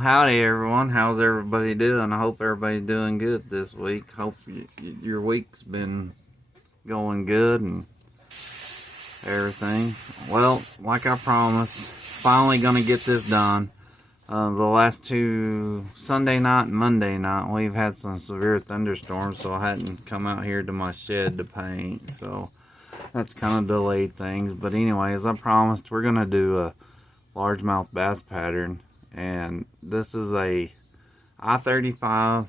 howdy everyone. How's everybody doing? I hope everybody's doing good this week. Hope your week's been going good and everything. Well, like I promised, finally gonna get this done. The last two, Sunday night and Monday night, we've had some severe thunderstorms, so I hadn't come out here to my shed to paint. So that's kind of delayed things. But anyway, as I promised, we're gonna do a largemouth bass pattern. And this is a I-35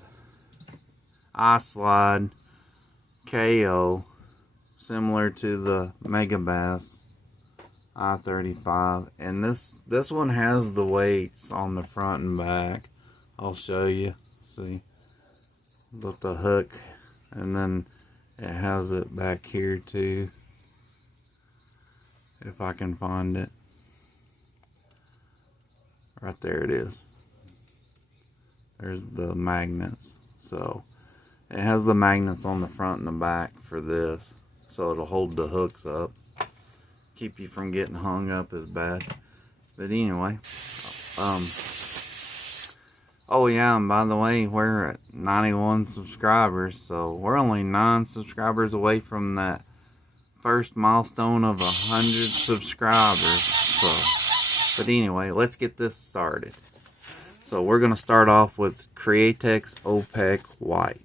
I-Slide KO, similar to the Megabass I-35. And this one has the weights on the front and back. I'll show you. See, with the hook, and then it has it back here too, if I can find it. Right there it is. There's the magnets. So it has the magnets on the front and the back for this, so it'll hold the hooks up, keep you from getting hung up as bad. But anyway, oh yeah, and by the way, we're at 91 subscribers, so we're only 9 subscribers away from that first milestone of 100 subscribers. So but anyway, let's get this started. So we're going to start off with Createx OPEC White.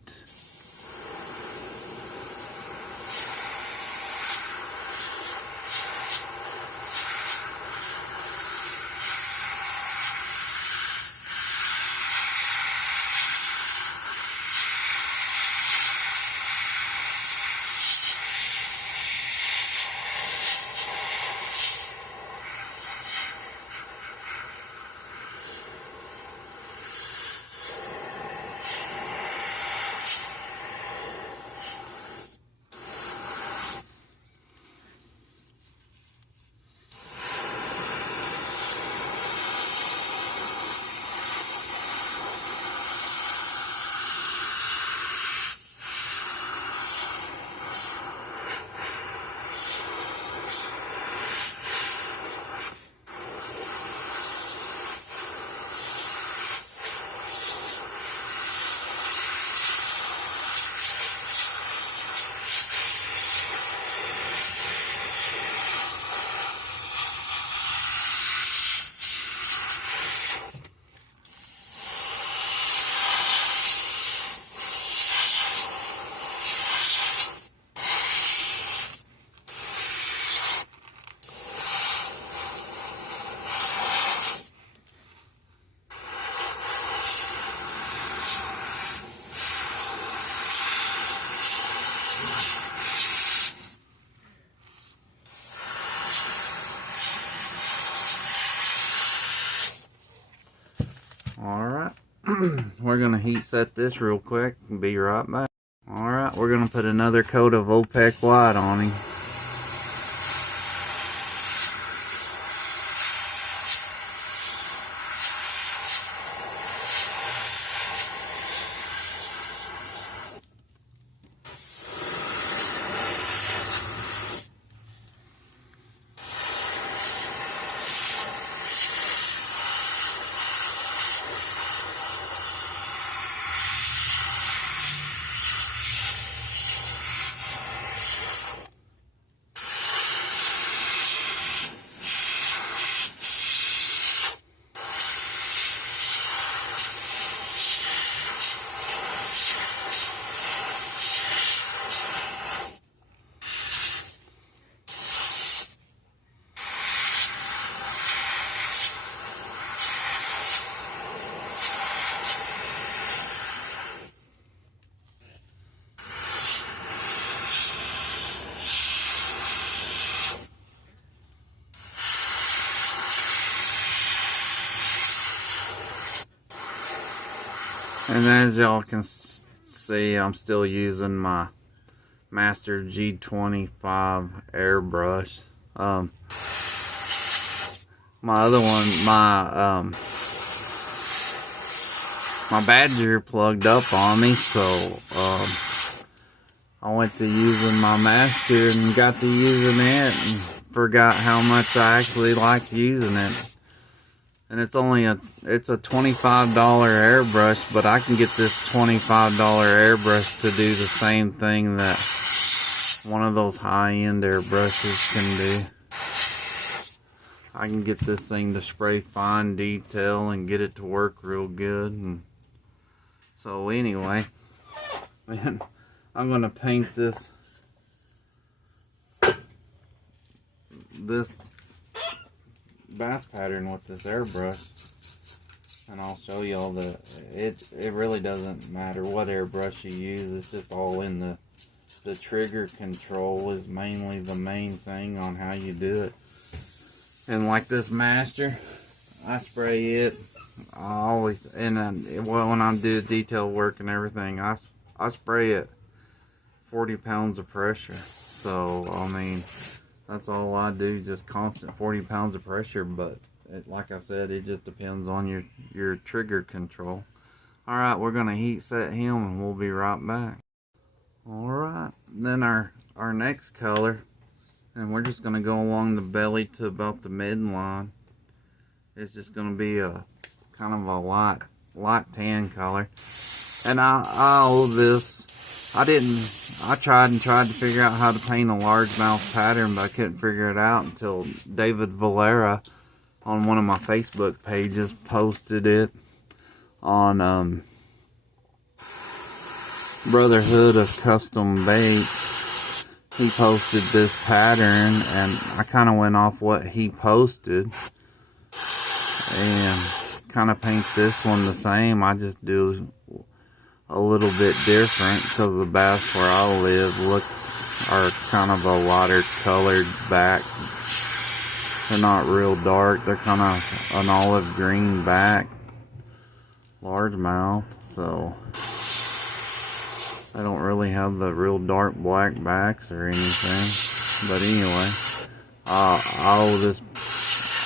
Alright, we're going to heat set this real quick and be right back. Alright, we're going to put another coat of OPEC White on him. And as y'all can see, I'm still using my Master G25 airbrush. My other one, my Badger plugged up on me, so I went to using my Master and got to using it and forgot how much I actually liked using it. And it's only it's a $25 airbrush, but I can get this $25 airbrush to do the same thing that one of those high-end airbrushes can do. I can get this thing to spray fine detail and get it to work real good. And so anyway, man, I'm gonna paint this bass pattern with this airbrush, and I'll show y'all that it really doesn't matter what airbrush you use. It's just all in the trigger control is mainly the main thing on how you do it. And like this master, I spray it. I always, and when I do detail work and everything, I spray it 40 pounds of pressure. So I mean, that's all I do, just constant 40 pounds of pressure. But like I said, it just depends on your trigger control. All right, we're gonna heat set him, and we'll be right back. All right, then our next color. And we're just going to go along the belly to about the midline. It's just going to be a kind of a light tan color. And I owe this. I tried to figure out how to paint a largemouth pattern, but I couldn't figure it out until David Valera on one of my Facebook pages posted it on Brotherhood of Custom Baits. He posted this pattern, and I kind of went off what he posted and kind of paint this one the same. I just do a little bit different because the bass where I live are kind of a lighter colored back. They're not real dark. They're kind of an olive green back, largemouth. So I don't really have the real dark black backs or anything. But anyway, I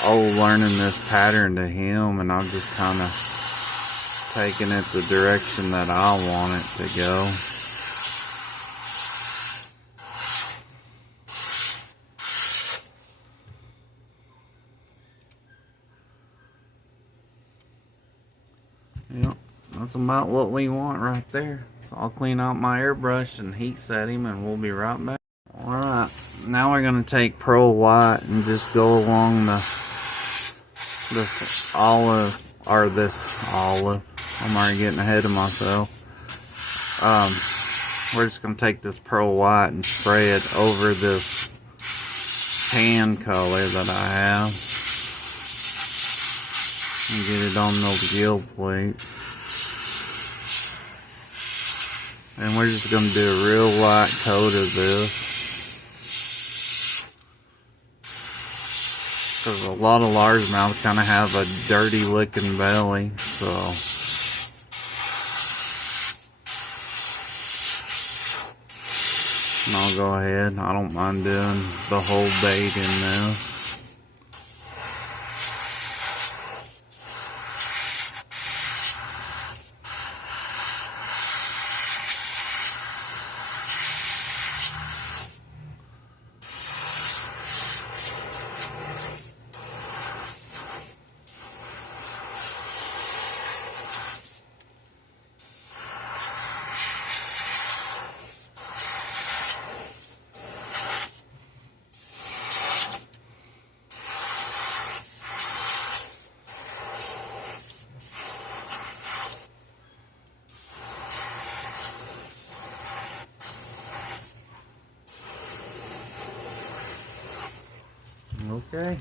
owe learning this pattern to him, and I'm just kind of taking it the direction that I want it to go. Yep, that's about what we want right there. So I'll clean out my airbrush and heat set him, and we'll be right back. Alright, now we're going to take Pearl White and just go along this olive. I'm already getting ahead of myself. We're just going to take this Pearl White and spray it over this tan color that I have. And get it on those gill plates. And we're just going to do a real light coat of this. Because a lot of largemouth kind of have a dirty looking belly. So and I'll go ahead. I don't mind doing the whole bait in this. Okay,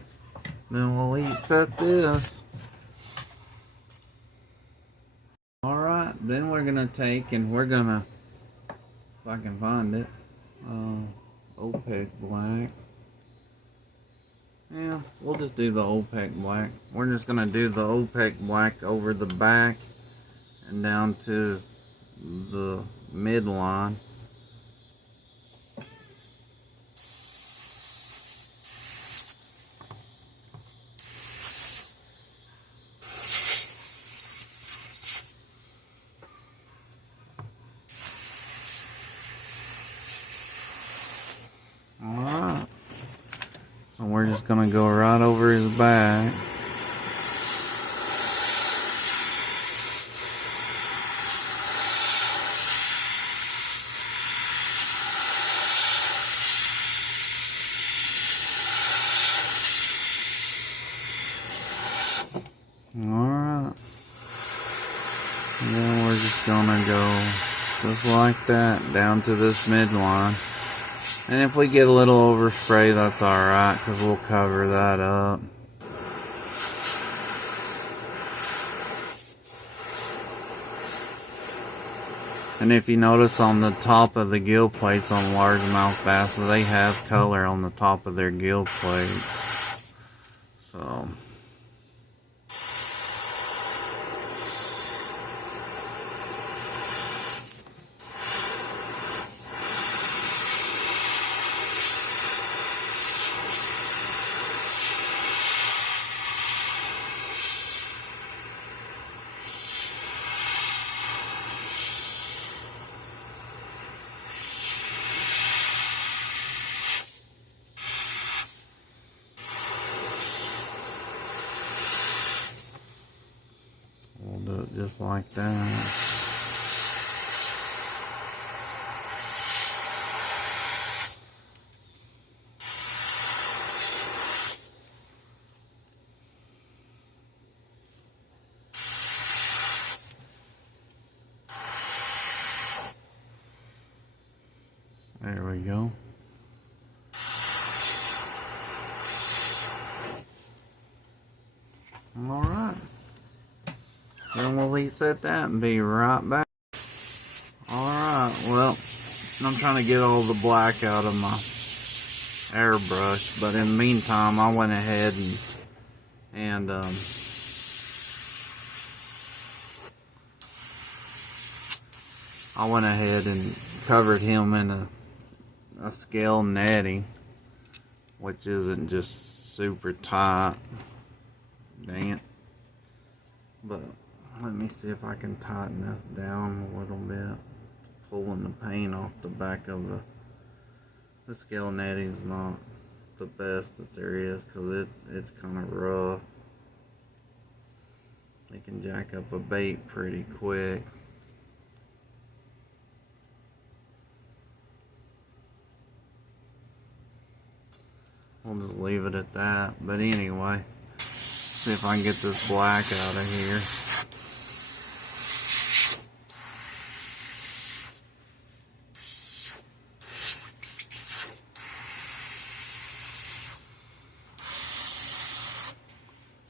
then we'll heat set this. Alright, then we're gonna take and we're gonna, if I can find it, OPEC black. Yeah, we'll just do the OPEC black. We're just gonna do the OPEC black over the back and down to the midline. Alright, so we're just gonna go right over his back. gonna go just like that down to this midline. And if we get a little overspray, that's alright, because we'll cover that up. And if you notice on the top of the gill plates on largemouth bass, they have color on the top of their gill plates. So we'll do it just like that. There we go. Alright. Then we'll reset that and be right back. Alright, well, I'm trying to get all the black out of my airbrush, but in the meantime, I went ahead and covered him in a scale netting, which isn't just super tight. Dang it. But let me see if I can tighten this down a little bit. Pulling the paint off the back of the scale netting is not the best that there is, because it's kind of rough. It can jack up a bait pretty quick. We'll just leave it at that. But anyway, see if I can get this black out of here.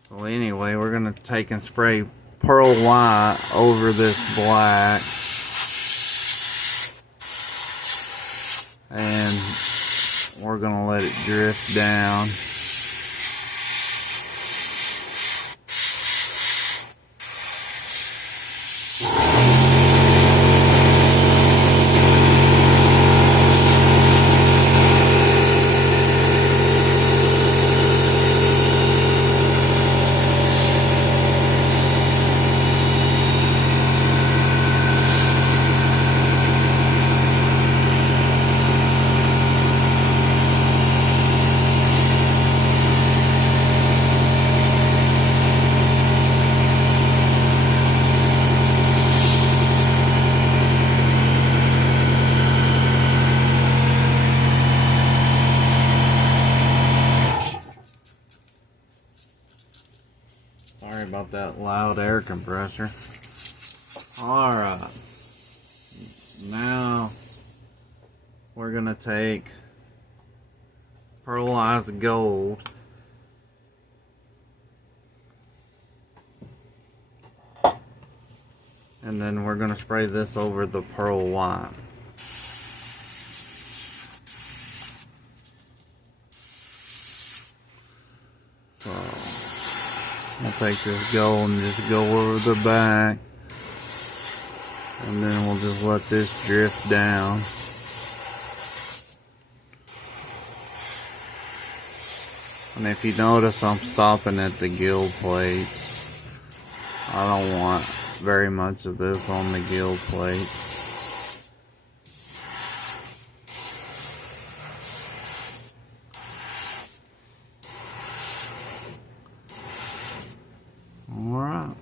So anyway, we're going to take and spray pearl white over this black. And we're going to let it drift down. Sorry about that loud air compressor. Alright. Now we're going to take pearlized gold and then we're going to spray this over the pearl white. So I'll take this gold and just go over the back, and then we'll just let this drift down. And if you notice, I'm stopping at the gill plates. I don't want very much of this on the gill plates. Alright.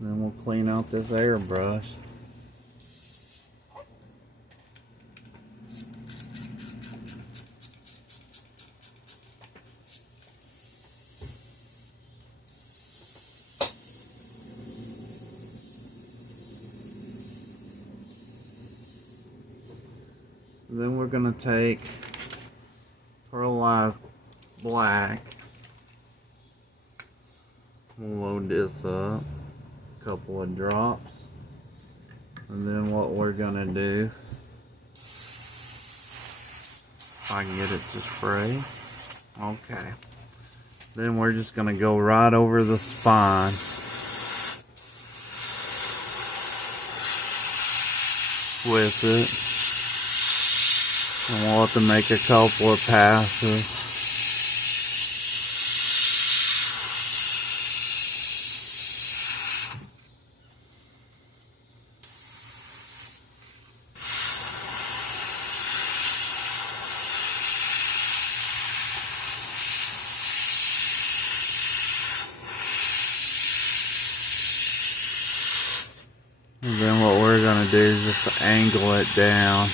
Then we'll clean out this airbrush. And then we're gonna take pearlized black. We'll load this up, a couple of drops. And then what we're gonna do, if I can get it to spray. Okay. Then we're just gonna go right over the spine. With it. And we'll have to make a couple of passes. And then what we're going to do is just angle it down.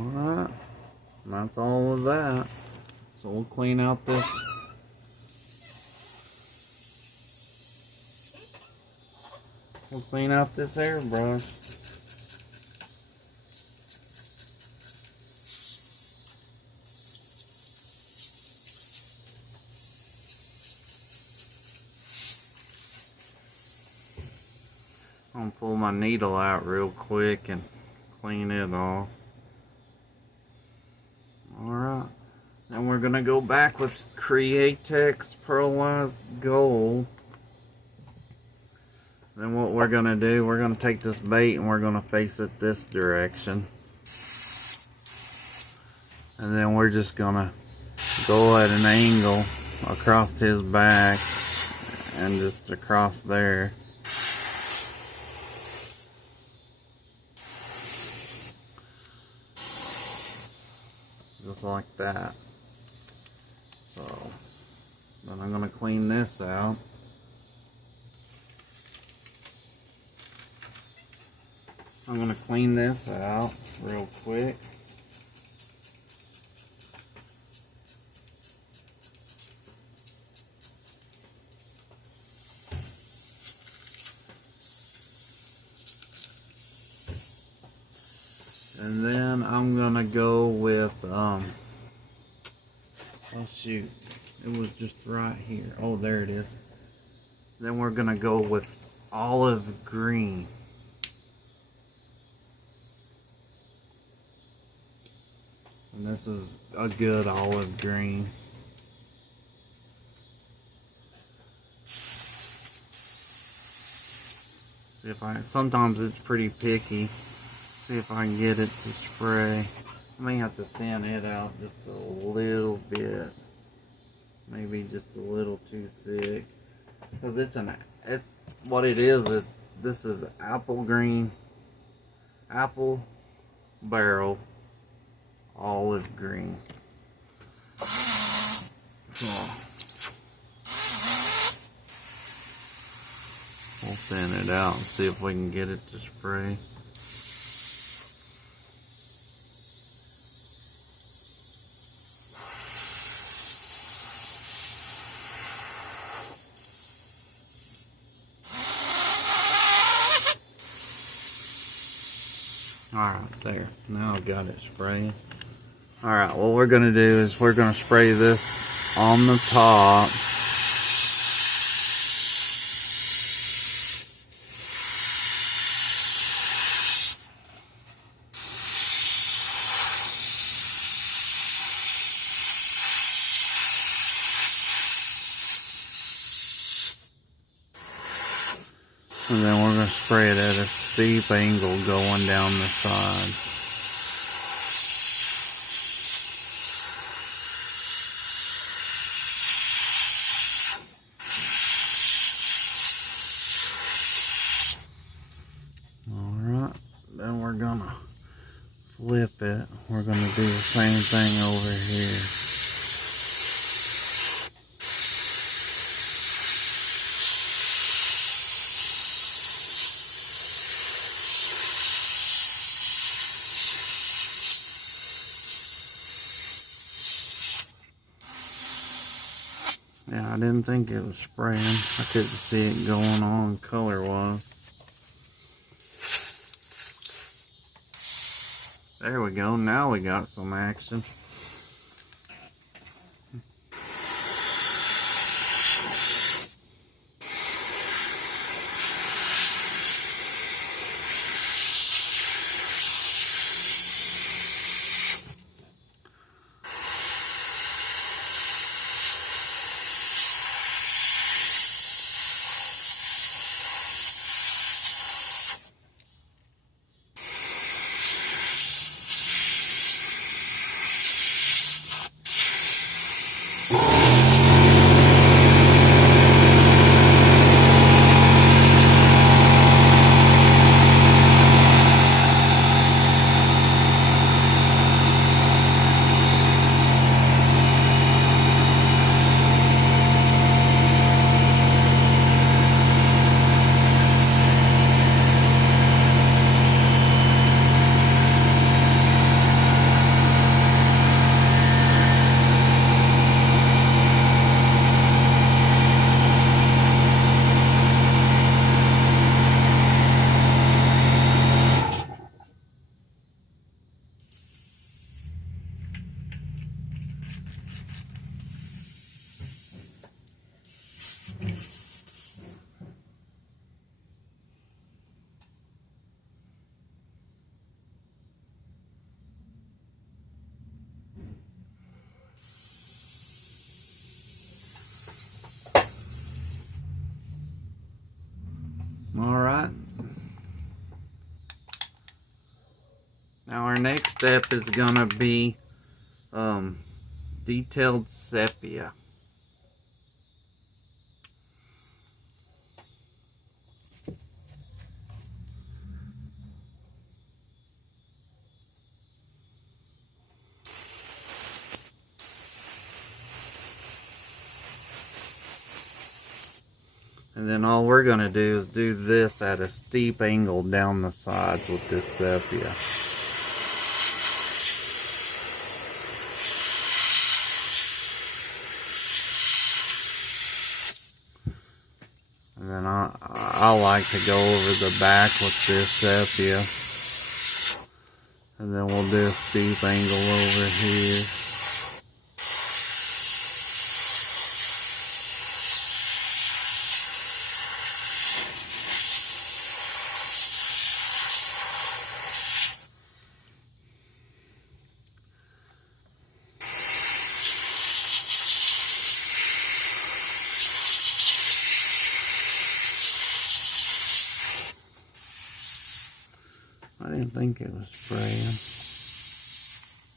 Alright, that's all of that. So we'll clean out this. We'll clean out this airbrush. I'm gonna pull my needle out real quick and clean it off. Alright, then we're gonna go back with Createx Pearlized Gold. Then what we're gonna do, we're gonna take this bait and we're gonna face it this direction. And then we're just gonna go at an angle across his back and just across there. Just like that. So then I'm gonna clean this out. I'm gonna clean this out real quick. And then I'm gonna go with oh shoot, it was just right here. Oh, there it is. Then we're gonna go with olive green. And this is a good olive green. See if sometimes it's pretty picky. See if I can get it to spray. I may have to thin it out just a little bit. Maybe just a little too thick. Because what it is this is apple barrel olive green. We'll thin it out and see if we can get it to spray. Alright, there. Now I've got it spraying. Alright, what we're going to do is we're going to spray this on the top. And then we're going to spray it at a steep angle going down the side. we're gonna flip it. We're gonna do the same thing over here. Yeah, I didn't think it was spraying. I couldn't see it going on color-wise. There we go. Now we got some action. Alright. Now our next step is gonna be detailed sepia. And then all we're going to do is do this at a steep angle down the sides with this sepia. And then I like to go over the back with this sepia. And then we'll do a steep angle over here. I didn't think it was spraying.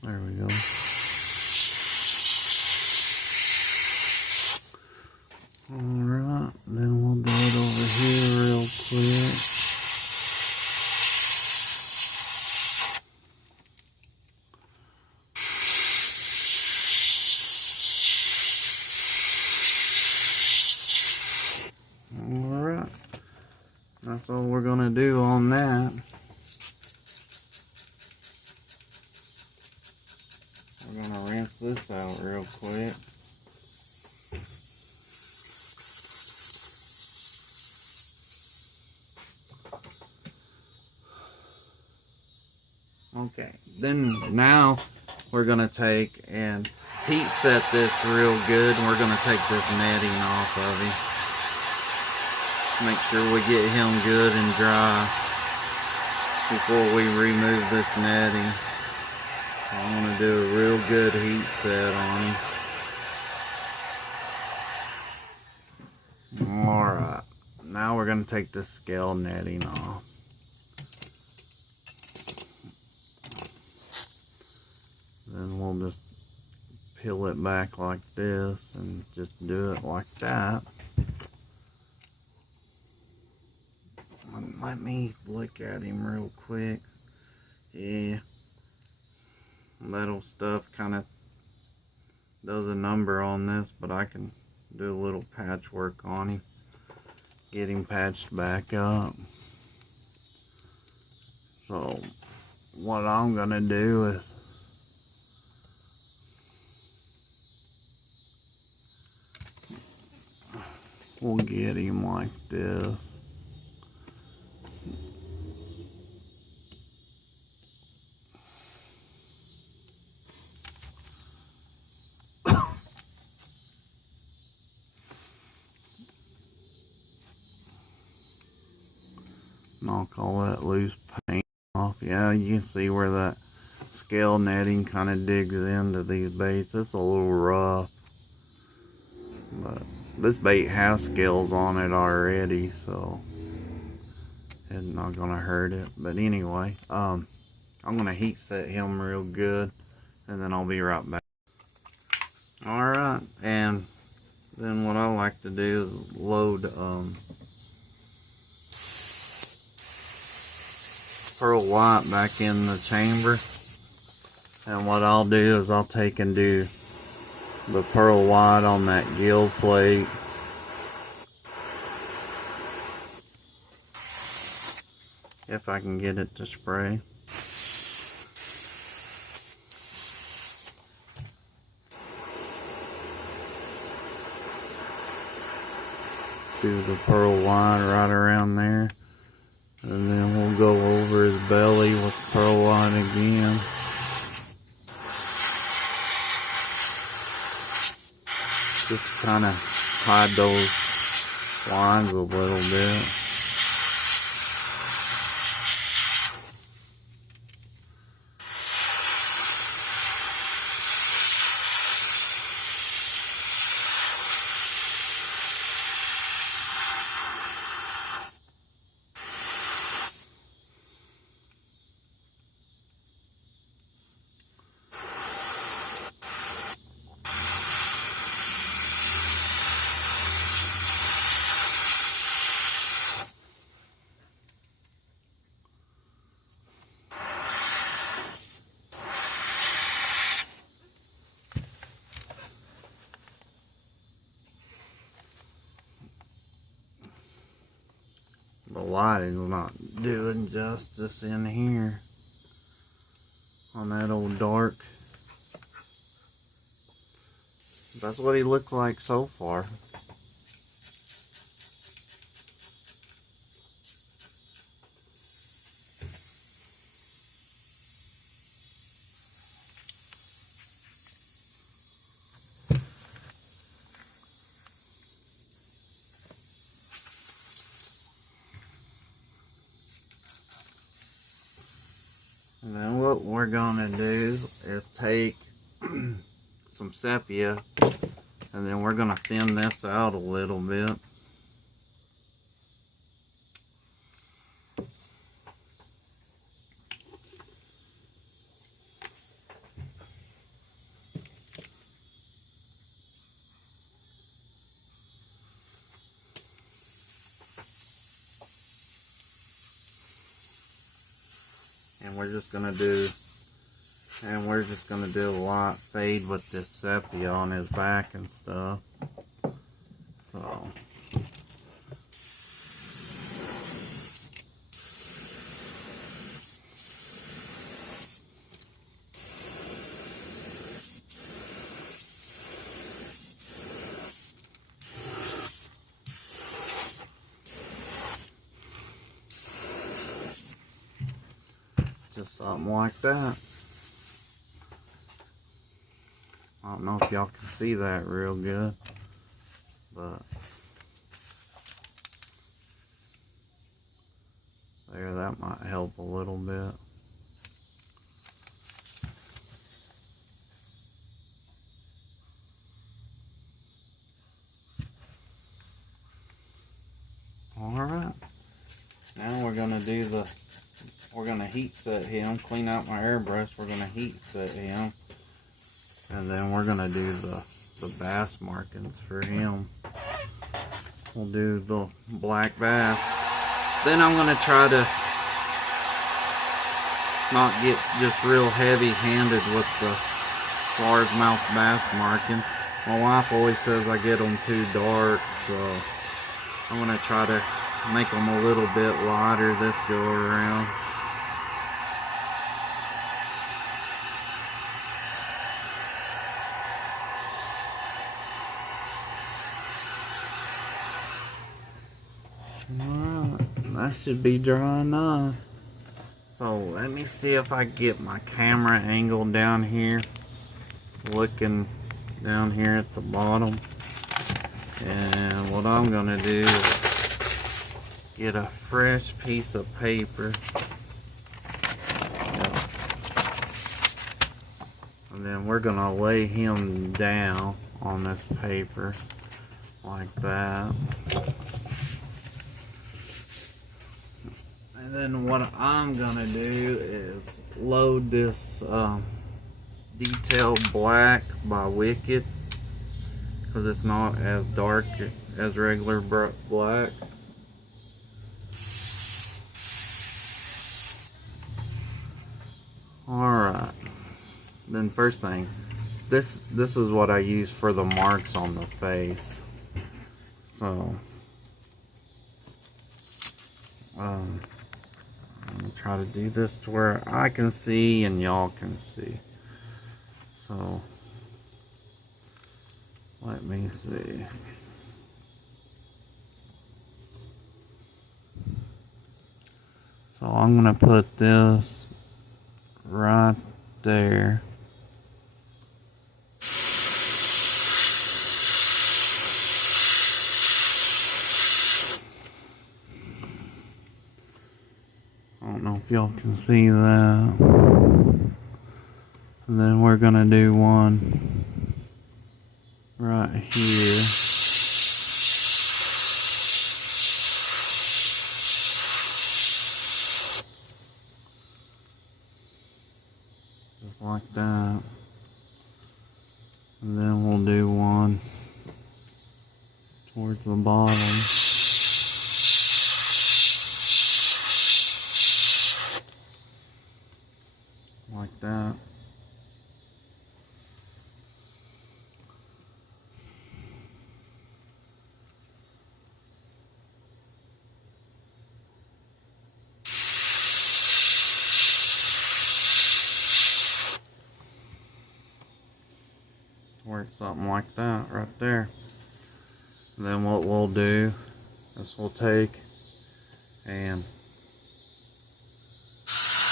There we go. Alright, then we'll do it over here real quick. Alright, that's all we're going to do on that. We're going to rinse this out real quick. Okay, then now we're going to take and heat set this real good, and we're going to take this netting off of him. Make sure we get him good and dry before we remove this netting. I want to do a real good heat set on him. Alright, now we're going to take this scale netting off. Then we'll just peel it back like this and just do it like that. Let me look at him real quick. yeah, metal stuff kind of does a number on this, but I can do a little patchwork on him, get him patched back up. So what I'm gonna do is we'll get him like this. Knock all that loose paint off. Yeah, you can see where that scale netting kind of digs into these baits. It's a little rough, but this bait has scales on it already, so it's not gonna hurt it. But anyway, I'm gonna heat set him real good, and then I'll be right back. All right, and then what I like to do is load pearl white back in the chamber. And what I'll do is I'll take and do the pearl white on that gill plate. If I can get it to spray. Do the pearl white right around there. And then we'll go over his belly with pearl white again. Just kind of hide those lines a little bit. The lighting's not doing justice in here on that old dark. That's what he looks like so far. And then what we're gonna do is take some sepia, and then we're gonna thin this out a little bit. And we're just gonna do a light fade with this sepia on his back and stuff. So just something like that. I don't know if y'all can see that real good, but there, that might help a little bit. Alright, now we're gonna heat set him, clean out my airbrush, we're gonna heat set him. And then we're gonna do the bass markings for him. We'll do the black bass. Then I'm gonna try to not get just real heavy-handed with the largemouth bass marking. My wife always says I get them too dark, so I'm gonna try to make them a little bit lighter this go around. Alright, that should be dry enough. So let me see if I get my camera angle down here, looking down here at the bottom. And what I'm gonna do is get a fresh piece of paper. And then we're gonna lay him down on this paper like that. And then what I'm gonna do is load this Detail Black by Wicked, because it's not as dark as regular black. Alright, then first thing, this is what I use for the marks on the face. So I'm gonna try to do this to where I can see and y'all can see. So let me see. So I'm gonna put this right there. I don't know if y'all can see that. And then we're gonna do one right here. Just like that. And then we'll do one towards the bottom. Like that. Or something like that right there. And then what we'll do is we'll take and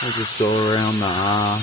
we'll just go around the eye.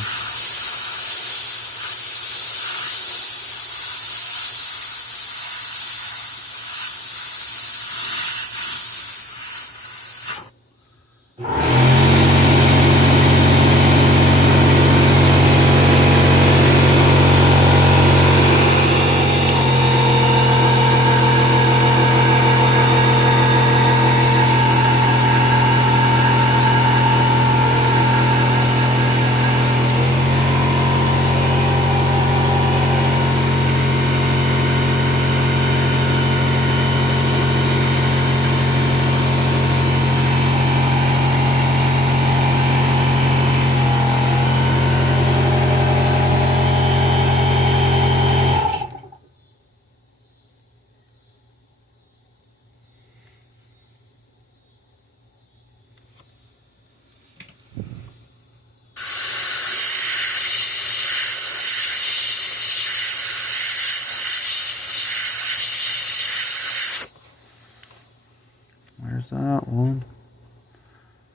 Where's that one?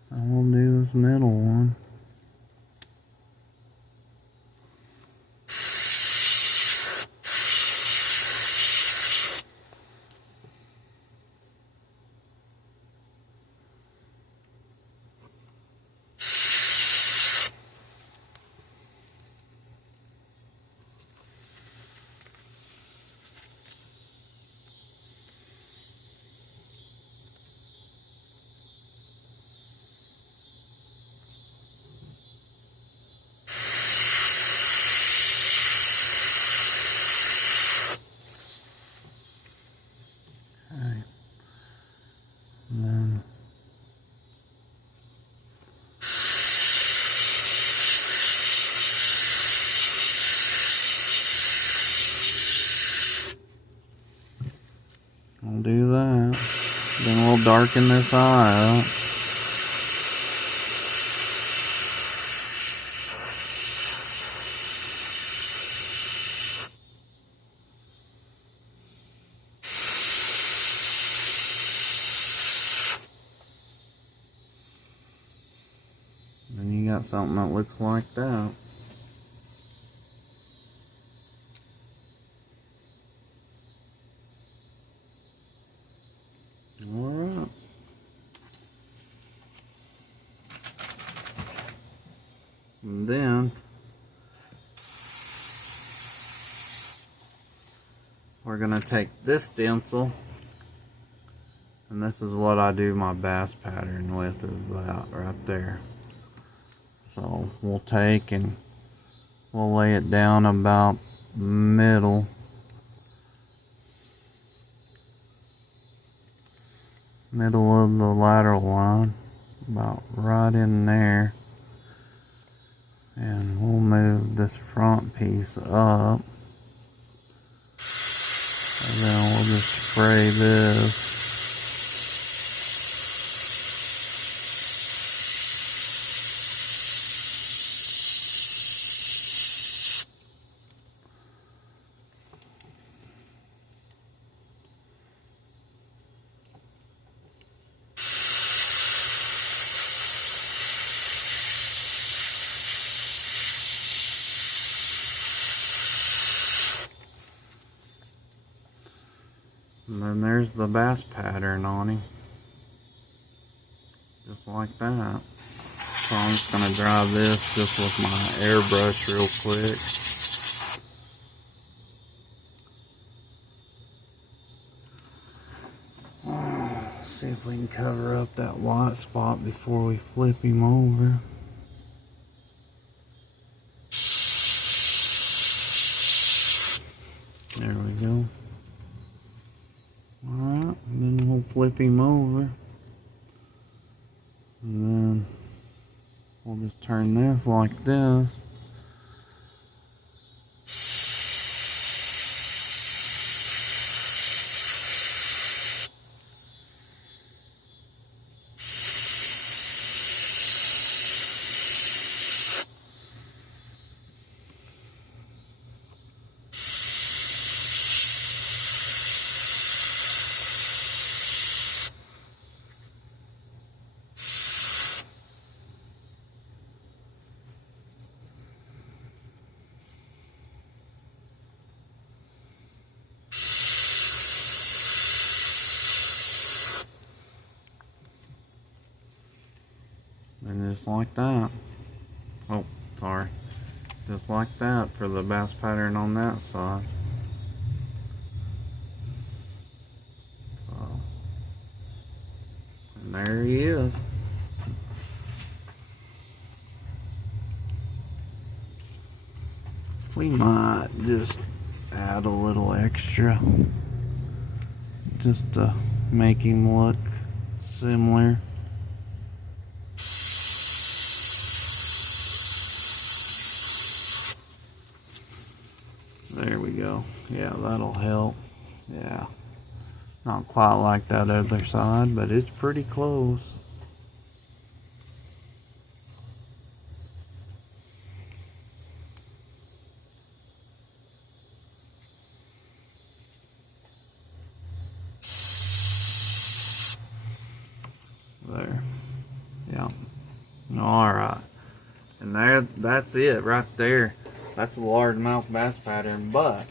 And we'll do this middle one. darken this eye up. Then you got something that looks like that. Alright. And then we're going to take this stencil, and this is what I do my bass pattern with, is that right there. So we'll take and we'll lay it down about middle of the lateral line, about right in there, and we'll move this front piece up, and then we'll just spray this. And then there's the bass pattern on him. Just like that. So I'm just going to dry this just with my airbrush real quick. Let's see if we can cover up that white spot before we flip him over. There we go. Alright, and then we'll flip him over. And then we'll just turn this like this. And just like that. Oh, sorry. Just like that for the bass pattern on that side. So, and there he is. We might just add a little extra just to make him look similar. There we go. Yeah, that'll help. Yeah. Not quite like that other side, but it's pretty close. There. Yeah. Alright. And that's it right there. That's the largemouth bass pattern, but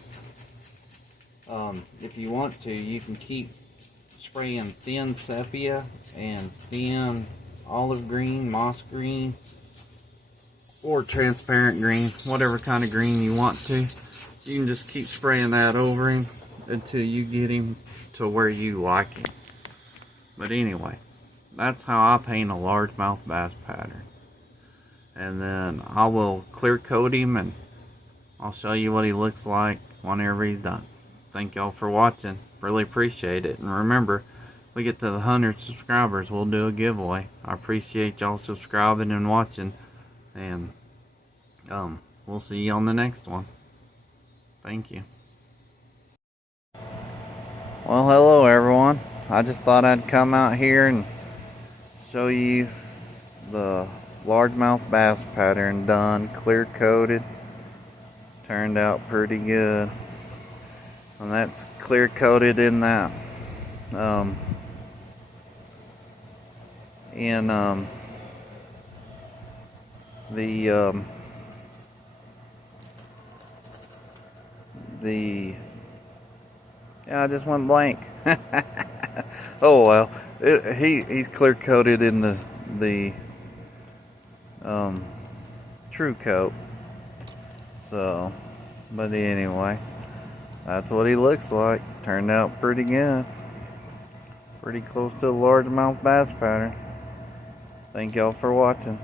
if you want to, you can keep spraying thin sepia and thin olive green, moss green, or transparent green, whatever kind of green you want to. You can just keep spraying that over him until you get him to where you like him. But anyway, that's how I paint a largemouth bass pattern. And then I will clear coat him and I'll show you what he looks like whenever he's done. Thank y'all for watching. Really appreciate it. And remember, if we get to the 100 subscribers, we'll do a giveaway. I appreciate y'all subscribing and watching. And we'll see you on the next one. Thank you. Well, hello everyone. I just thought I'd come out here and show you the largemouth bass pattern done, clear coated. Turned out pretty good. And that's clear coated in that the yeah, I just went blank. Oh well, he's clear coated in the true coat. So, but anyway, that's what he looks like. Turned out pretty good. Pretty close to the largemouth bass pattern. Thank y'all for watching.